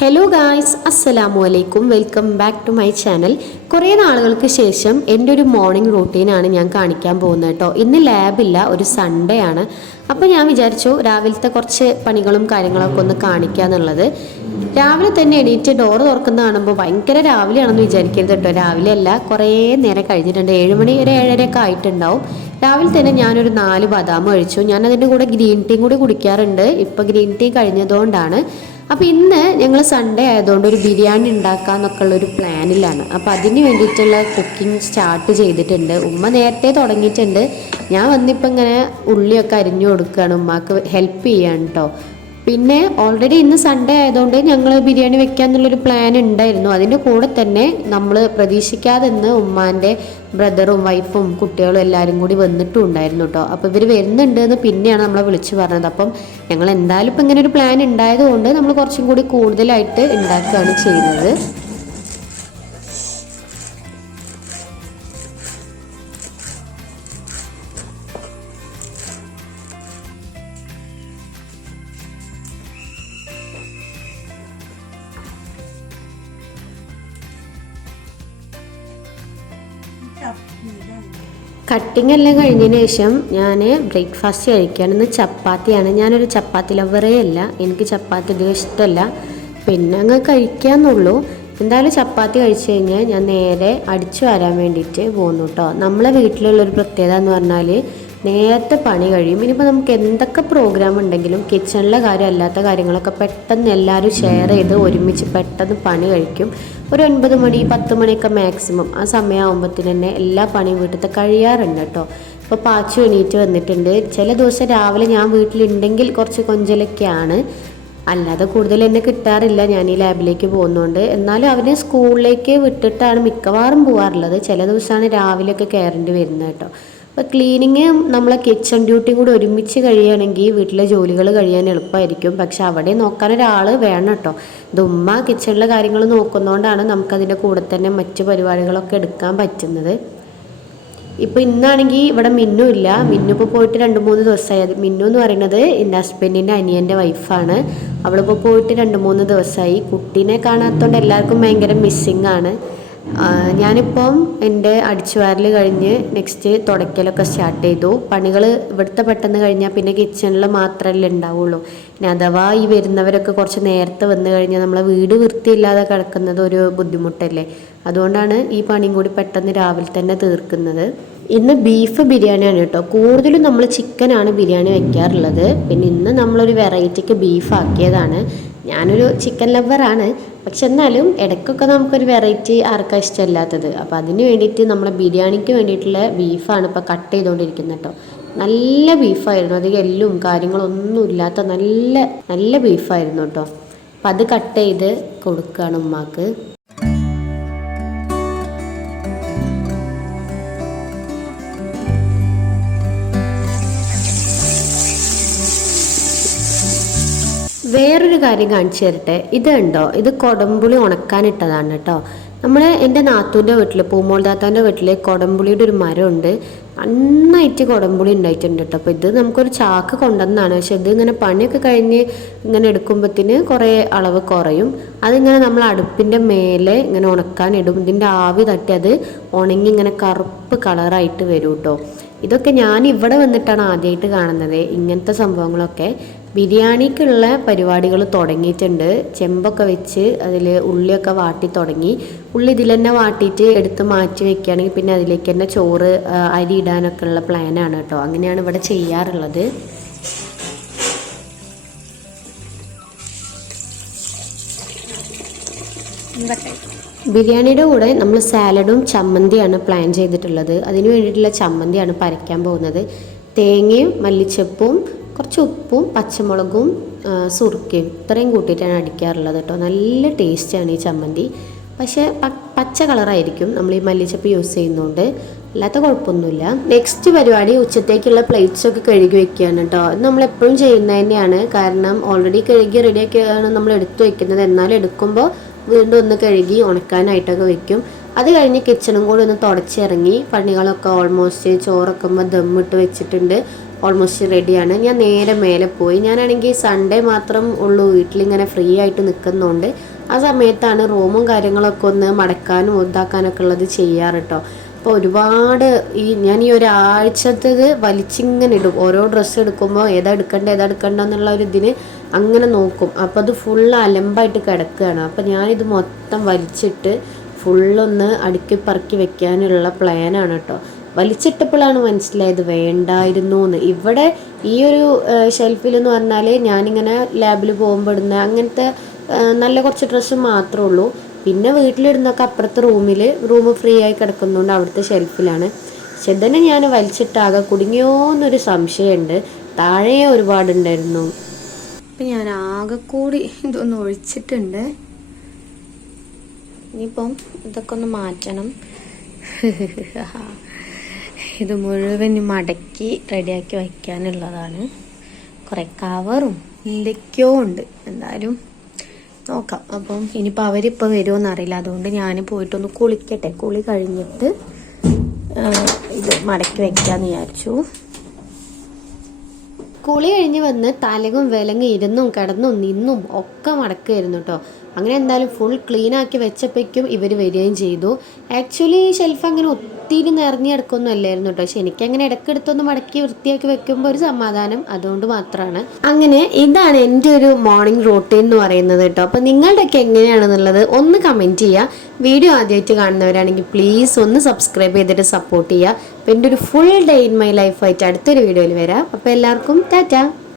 Hello guys, അസ്സലാമു അലൈക്കും. Welcome back to my channel. കുറേ നാളുകൾക്ക് ശേഷം എൻ്റെ ഒരു മോർണിംഗ് റൂട്ടീനാണ് ഞാൻ കാണിക്കാൻ പോകുന്നത് കേട്ടോ. ഇന്ന് ലാബില്ല, ഒരു സൺഡേ ആണ്. അപ്പോൾ ഞാൻ വിചാരിച്ചു രാവിലത്തെ കുറച്ച് പണികളും കാര്യങ്ങളൊക്കെ ഒന്ന് കാണിക്കുക എന്നുള്ളത്. രാവിലെ തന്നെ എണീറ്റ് ഡോറ് തുറക്കുന്ന കാണുമ്പോൾ ഭയങ്കര രാവിലെയാണെന്ന് വിചാരിക്കരുത് കേട്ടോ. രാവിലെ അല്ല, കുറേ നേരം കഴിഞ്ഞിട്ടുണ്ട്. 7 മണി ഒരു 7:30 ആയിട്ടുണ്ടാവും. രാവിലെ തന്നെ ഞാനൊരു 4 ബദാം കഴിച്ചു. ഞാൻ അതിൻ്റെ കൂടെ ഗ്രീൻ ടീ കൂടി കുടിക്കാറുണ്ട്. ഇപ്പോൾ ഗ്രീൻ ടീ കഴിഞ്ഞതുകൊണ്ടാണ്. അപ്പോൾ ഇന്ന് ഞങ്ങൾ സൺഡേ ആയതുകൊണ്ട് ഒരു ബിരിയാണി ഉണ്ടാക്കാമെന്നൊക്കെ ഉള്ളൊരു പ്ലാനിലാണ്. അപ്പോൾ അതിന് വേണ്ടിയിട്ടുള്ള കുക്കിംഗ് സ്റ്റാർട്ട് ചെയ്തിട്ടുണ്ട്. ഉമ്മ നേരത്തെ തുടങ്ങിയിട്ടുണ്ട്. ഞാൻ വന്നിപ്പോൾ ഇങ്ങനെ ഉള്ളിയൊക്കെ അരിഞ്ഞു കൊടുക്കുകയാണ്, ഉമ്മക്ക് ഹെൽപ്പ് ചെയ്യാൻ കേട്ടോ. പിന്നെ ഓൾറെഡി ഇന്ന് സൺഡേ ആയതുകൊണ്ട് ഞങ്ങൾ ബിരിയാണി വെക്കാന്നുള്ളൊരു പ്ലാൻ ഉണ്ടായിരുന്നു. അതിൻ്റെ കൂടെ തന്നെ നമ്മൾ പ്രതീക്ഷിക്കാതെ ഇന്ന് ഉമ്മാൻ്റെ ബ്രദറും വൈഫും കുട്ടികളും എല്ലാവരും കൂടി വന്നിട്ടും ഉണ്ടായിരുന്നു കേട്ടോ. അപ്പോൾ ഇവർ വരുന്നുണ്ട് എന്ന് പിന്നെയാണ് നമ്മളെ വിളിച്ച് പറഞ്ഞത്. അപ്പം ഞങ്ങൾ എന്തായാലും ഇപ്പം ഇങ്ങനെ ഒരു പ്ലാൻ ഉണ്ടായതുകൊണ്ട് നമ്മൾ കുറച്ചും കൂടി കൂടുതലായിട്ട് ഉണ്ടാക്കുകയാണ് ചെയ്യുന്നത്. കട്ടിങ് എല്ലാം കഴിഞ്ഞതിന് ശേഷം ഞാൻ ബ്രേക്ക്ഫാസ്റ്റ് കഴിക്കുകയാണ്. ഇന്ന് ചപ്പാത്തിയാണ്. ഞാനൊരു ചപ്പാത്തി ലവറേ അല്ല, എനിക്ക് ചപ്പാത്തി അധികം ഇഷ്ടമല്ല. പിന്നെ അങ്ങ് കഴിക്കാമെന്നുള്ളൂ. എന്തായാലും ചപ്പാത്തി കഴിച്ച് കഴിഞ്ഞാൽ ഞാൻ നേരെ അടിച്ചു വരാൻ വേണ്ടിയിട്ട് പോകുന്നു കേട്ടോ. നമ്മളെ വീട്ടിലുള്ളൊരു പ്രത്യേകത എന്ന് പറഞ്ഞാൽ നേരത്തെ പണി കഴിയും. ഇനിയിപ്പോൾ നമുക്ക് എന്തൊക്കെ പ്രോഗ്രാം ഉണ്ടെങ്കിലും കിച്ചണിലെ കാര്യം അല്ലാത്ത കാര്യങ്ങളൊക്കെ പെട്ടെന്ന് എല്ലാവരും ഷെയർ ചെയ്ത് ഒരുമിച്ച് പെട്ടെന്ന് പണി കഴിക്കും. ഒരു 9 മണി 10 മണിയൊക്കെ മാക്സിമം ആ സമയമാകുമ്പോഴത്തേന് തന്നെ എല്ലാ പണിയും വീട്ടിലത്തെ കഴിയാറുണ്ട് കേട്ടോ. ഇപ്പോൾ പാച്ചു എണീറ്റ് വന്നിട്ടുണ്ട്. ചില ദിവസം രാവിലെ ഞാൻ വീട്ടിലുണ്ടെങ്കിൽ കുറച്ച് കൊഞ്ചലൊക്കെയാണ്, അല്ലാതെ കൂടുതൽ എന്നെ കിട്ടാറില്ല. ഞാൻ ഈ ലാബിലേക്ക് പോകുന്നതുകൊണ്ട്. എന്നാലും അവനെ സ്കൂളിലേക്ക് വിട്ടിട്ടാണ് മിക്കവാറും പോകാറുള്ളത്. ചില ദിവസമാണ് രാവിലെയൊക്കെ കയറേണ്ടി വരുന്നത് കേട്ടോ. അപ്പോൾ ക്ലീനിങ് നമ്മളെ കിച്ചൺ ഡ്യൂട്ടിയും കൂടി ഒരുമിച്ച് കഴിയുകയാണെങ്കിൽ വീട്ടിലെ ജോലികൾ കഴിയാൻ എളുപ്പമായിരിക്കും. പക്ഷെ അവിടെ നോക്കാൻ ഒരാൾ വേണം കേട്ടോ. ഇത് ഉമ്മ കിച്ചണിലെ കാര്യങ്ങൾ നോക്കുന്നതുകൊണ്ടാണ് നമുക്കതിൻ്റെ കൂടെ തന്നെ മറ്റു പരിപാടികളൊക്കെ എടുക്കാൻ പറ്റുന്നത്. ഇപ്പോൾ ഇന്നാണെങ്കിൽ ഇവിടെ മിന്നു ഇല്ല. മിന്നു ഇപ്പോൾ പോയിട്ട് 2-3 ദിവസമായി. മിന്നു എന്ന് പറയുന്നത് എൻ്റെ ഹസ്ബൻഡിൻ്റെ അനിയൻ്റെ വൈഫാണ്. അവളിപ്പോൾ പോയിട്ട് 2-3 ദിവസമായി. കുട്ടീനെ കാണാത്തതുകൊണ്ട് എല്ലാവർക്കും ഭയങ്കര മിസ്സിങ് ആണ്. ഞാനിപ്പം എൻ്റെ അടിച്ചുവാരൽ കഴിഞ്ഞ് നെക്സ്റ്റ് തുടയ്ക്കലൊക്കെ സ്റ്റാർട്ട് ചെയ്തു. പണികൾ ഇവിടുത്തെ പെട്ടെന്ന് കഴിഞ്ഞാൽ പിന്നെ കിച്ചണിൽ മാത്രമല്ലേ ഉണ്ടാവുള്ളൂ. പിന്നെ അഥവാ ഈ വരുന്നവരൊക്കെ കുറച്ച് നേരത്തെ വന്നു കഴിഞ്ഞാൽ നമ്മളെ വീട് വൃത്തിയില്ലാതെ കിടക്കുന്നത് ഒരു ബുദ്ധിമുട്ടല്ലേ. അതുകൊണ്ടാണ് ഈ പണിയും കൂടി പെട്ടെന്ന് രാവിലെ തന്നെ തീർക്കുന്നത്. ഇന്ന് ബീഫ് ബിരിയാണിയാണ് കേട്ടോ. കൂടുതലും നമ്മൾ ചിക്കനാണ് ബിരിയാണി വയ്ക്കാറുള്ളത്. പിന്നെ ഇന്ന് നമ്മളൊരു വെറൈറ്റിക്ക് ബീഫ് ആക്കിയതാണ്. ഞാനൊരു ചിക്കൻ ലവറാണ്, പക്ഷെ എന്നാലും ഇടയ്ക്കൊക്കെ നമുക്കൊരു വെറൈറ്റി ആർക്കാണ് ഇഷ്ടമില്ലാത്തത്. അപ്പോൾ അതിന് വേണ്ടിയിട്ട് നമ്മളെ ബിരിയാണിക്ക് വേണ്ടിയിട്ടുള്ള ബീഫാണ് ഇപ്പോൾ കട്ട് ചെയ്തുകൊണ്ടിരിക്കുന്നത് കേട്ടോ. നല്ല ബീഫായിരുന്നു, അധികം എല്ലും കാര്യങ്ങളൊന്നും ഇല്ലാത്ത നല്ല നല്ല ബീഫായിരുന്നു കേട്ടോ. അപ്പം അത് കട്ട് ചെയ്ത് കൊടുക്കുകയാണ് ഉമ്മാക്ക്. വേറൊരു കാര്യം കാണിച്ചു തരട്ടെ. ഇത് കണ്ടോ, ഇത് കൊടംപുളി ഉണക്കാനിട്ടതാണ് കേട്ടോ. എൻ്റെ നാത്തൂൻ്റെ വീട്ടിൽ, പൂമോൾ താത്താൻ്റെ വീട്ടിൽ കൊടംപുളിയുടെ ഒരു മരമുണ്ട്. നന്നായിട്ട് കൊടംപുളി ഉണ്ടായിട്ടുണ്ട് കേട്ടോ. അപ്പോൾ ഇത് നമുക്കൊരു ചാക്ക് കൊണ്ടുവന്നതാണ്. പക്ഷെ ഇത് ഇങ്ങനെ പണിയൊക്കെ കഴിഞ്ഞ് ഇങ്ങനെ എടുക്കുമ്പോഴത്തേന് കുറേ അളവ് കുറയും. അതിങ്ങനെ നമ്മൾ അടുപ്പിൻ്റെ മേലെ ഇങ്ങനെ ഉണക്കാനിടും. ഇതിൻ്റെ ആവി തട്ടി അത് ഉണങ്ങി ഇങ്ങനെ കറുപ്പ് കളറായിട്ട് വരും കേട്ടോ. ഇതൊക്കെ ഞാൻ ഇവിടെ വന്നിട്ടാണ് ആദ്യമായിട്ട് കാണുന്നത് ഇങ്ങനത്തെ സംഭവങ്ങളൊക്കെ. ബിരിയാണിക്കുള്ള പരിപാടികൾ തുടങ്ങിയിട്ടുണ്ട്. ചെമ്പൊക്കെ വെച്ച് അതിൽ ഉള്ളിയൊക്കെ വാട്ടി തുടങ്ങി. ഉള്ളി ഇതിൽ തന്നെ വാട്ടിയിട്ട് എടുത്ത് മാറ്റി വെക്കുകയാണെങ്കിൽ പിന്നെ അതിലേക്ക് തന്നെ ചോറ് അരി ഇടാനൊക്കെ ഉള്ള പ്ലാനാണ് കേട്ടോ. അങ്ങനെയാണ് ഇവിടെ ചെയ്യാറുള്ളത്. ബിരിയാണിയുടെ കൂടെ നമ്മൾ സാലഡും ചമ്മന്തിയാണ് പ്ലാൻ ചെയ്തിട്ടുള്ളത്. അതിന് വേണ്ടിയിട്ടുള്ള ചമ്മന്തിയാണ് പരയ്ക്കാൻ പോകുന്നത്. തേങ്ങയും മല്ലിച്ചപ്പും കുറച്ച് ഉപ്പും പച്ചമുളകും സുർക്കയും ഇത്രയും കൂട്ടിയിട്ടാണ് അടിക്കാറുള്ളത് കേട്ടോ. നല്ല ടേസ്റ്റാണ് ഈ ചമ്മന്തി. പക്ഷേ പച്ച കളറായിരിക്കും നമ്മൾ ഈ മല്ലിച്ചപ്പ് യൂസ് ചെയ്യുന്നതുകൊണ്ട്, അല്ലാത്ത കുഴപ്പമൊന്നുമില്ല. നെക്സ്റ്റ് പരിപാടി ഉച്ചത്തേക്കുള്ള പ്ലേറ്റ്സൊക്കെ കഴുകി വെക്കുകയാണ് കേട്ടോ. ഇത് നമ്മളെപ്പോഴും ചെയ്യുന്നത് തന്നെയാണ്. കാരണം ഓൾറെഡി കഴുകി റെഡിയാക്കിയാണ് നമ്മൾ എടുത്തു വെക്കുന്നത്. എന്നാലും എടുക്കുമ്പോൾ വീണ്ടും ഒന്ന് കഴുകി ഉണക്കാനായിട്ടൊക്കെ വെക്കും. അത് കഴിഞ്ഞ് കിച്ചണും കൂടി ഒന്ന് തുടച്ചിറങ്ങി പണികളൊക്കെ ഓൾമോസ്റ്റ് ചോറൊക്കെ ദമ്മിട്ട് വെച്ചിട്ടുണ്ട്. ഓൾമോസ്റ്റ് റെഡിയാണ്. ഞാൻ നേരെ മേലെ പോയി. ഞാനാണെങ്കിൽ സൺഡേ മാത്രം ഉള്ളൂ വീട്ടിലിങ്ങനെ ഫ്രീ ആയിട്ട് നിൽക്കുന്നതുകൊണ്ട് ആ സമയത്താണ് റൂമും കാര്യങ്ങളൊക്കെ ഒന്ന് മടക്കാനും ഇതാക്കാനൊക്കെ ഉള്ളത് ചെയ്യാറ് കേട്ടോ. അപ്പോൾ ഒരുപാട് ഞാൻ ഈ ഒരാഴ്ചത്തേത് വലിച്ചിങ്ങനെ ഇടും. ഓരോ ഡ്രസ്സ് എടുക്കുമ്പോൾ ഏതാ എടുക്കണ്ട എന്നുള്ള ഒരു ഇതിന് അങ്ങനെ നോക്കും. അപ്പോൾ അത് ഫുള്ള് അലമ്പായിട്ട് കിടക്കുകയാണ്. അപ്പോൾ ഞാനിത് മൊത്തം വലിച്ചിട്ട് ഫുള്ളൊന്ന് അടുക്കി പറക്കി വെക്കാനുള്ള പ്ലാനാണ് കേട്ടോ. വലിച്ചിട്ടപ്പോഴാണ് മനസ്സിലായത് വേണ്ടായിരുന്നു എന്ന്. ഇവിടെ ഈ ഒരു ഷെൽഫിലെന്ന് പറഞ്ഞാൽ ഞാനിങ്ങനെ ലാബിൽ പോകുമ്പോൾ ഇടുന്ന അങ്ങനത്തെ നല്ല കുറച്ച് ഡ്രസ്സ് മാത്രമേ ഉള്ളൂ. പിന്നെ വീട്ടിലിടുന്നൊക്കെ അപ്പുറത്തെ റൂം ഫ്രീ ആയി കിടക്കുന്നതുകൊണ്ട് അവിടുത്തെ ഷെൽഫിലാണ്. പക്ഷെ തന്നെ ഞാൻ വലിച്ചിട്ടാകെ കുടുങ്ങിയോ എന്നൊരു സംശയമുണ്ട്. താഴെ ഒരുപാടുണ്ടായിരുന്നു. അപ്പം ഞാൻ ആകെ കൂടി ഇതൊന്ന് ഒഴിച്ചിട്ടുണ്ട്. ഇനിയിപ്പം ഇതൊക്കെ ഒന്ന് മാറ്റണം. ഇത് മുഴുവൻ മടക്കി റെഡിയാക്കി വയ്ക്കാനുള്ളതാണ്. കുറേ കവറും എന്തൊക്കെയോ ഉണ്ട്. എന്തായാലും നോക്കാം. അപ്പം ഇനിയിപ്പോൾ അവരിപ്പോൾ വരുമോയെന്ന് അറിയില്ല. അതുകൊണ്ട് ഞാൻ പോയിട്ടൊന്ന് കുളിക്കട്ടെ. കുളി കഴിഞ്ഞിട്ട് ഇത് മടക്കി വയ്ക്കാമെന്ന് വിചാരിച്ചു. കുളി കഴിഞ്ഞ് വന്ന് തലകും വിലങ്ങും ഇരുന്നും കിടന്നും നിന്നും ഒക്കെ മടക്കുമായിരുന്നു കേട്ടോ. അങ്ങനെ എന്തായാലും ഫുൾ ക്ലീൻ ആക്കി വെച്ചപ്പോഴേക്കും ഇവർ വരികയും ചെയ്തു. ആക്ച്വലി ഈ ഷെൽഫ് അങ്ങനെ ഒത്തിരി നിറഞ്ഞു കിടക്കൊന്നും അല്ലായിരുന്നു കേട്ടോ. പക്ഷെ എനിക്കങ്ങനെ ഇടയ്ക്കെടുത്തൊന്ന് മടക്കി വൃത്തിയാക്കി വെക്കുമ്പോൾ ഒരു സമാധാനം, അതുകൊണ്ട് മാത്രമാണ്. അങ്ങനെ ഇതാണ് എൻ്റെ ഒരു മോർണിംഗ് റൂട്ടീൻ എന്ന് പറയുന്നത് കേട്ടോ. അപ്പോൾ നിങ്ങളുടെയൊക്കെ എങ്ങനെയാണെന്നുള്ളത് ഒന്ന് കമൻറ്റ് ചെയ്യുക. വീഡിയോ ആദ്യമായിട്ട് കാണുന്നവരാണെങ്കിൽ പ്ലീസ് ഒന്ന് സബ്സ്ക്രൈബ് ചെയ്തിട്ട് സപ്പോർട്ട് ചെയ്യുക. അപ്പോൾ എൻ്റെ ഒരു ഫുൾ ഡേ ഇൻ മൈ ലൈഫായിട്ട് അടുത്തൊരു വീഡിയോയിൽ വരാം. അപ്പോൾ എല്ലാവർക്കും ടാറ്റാ.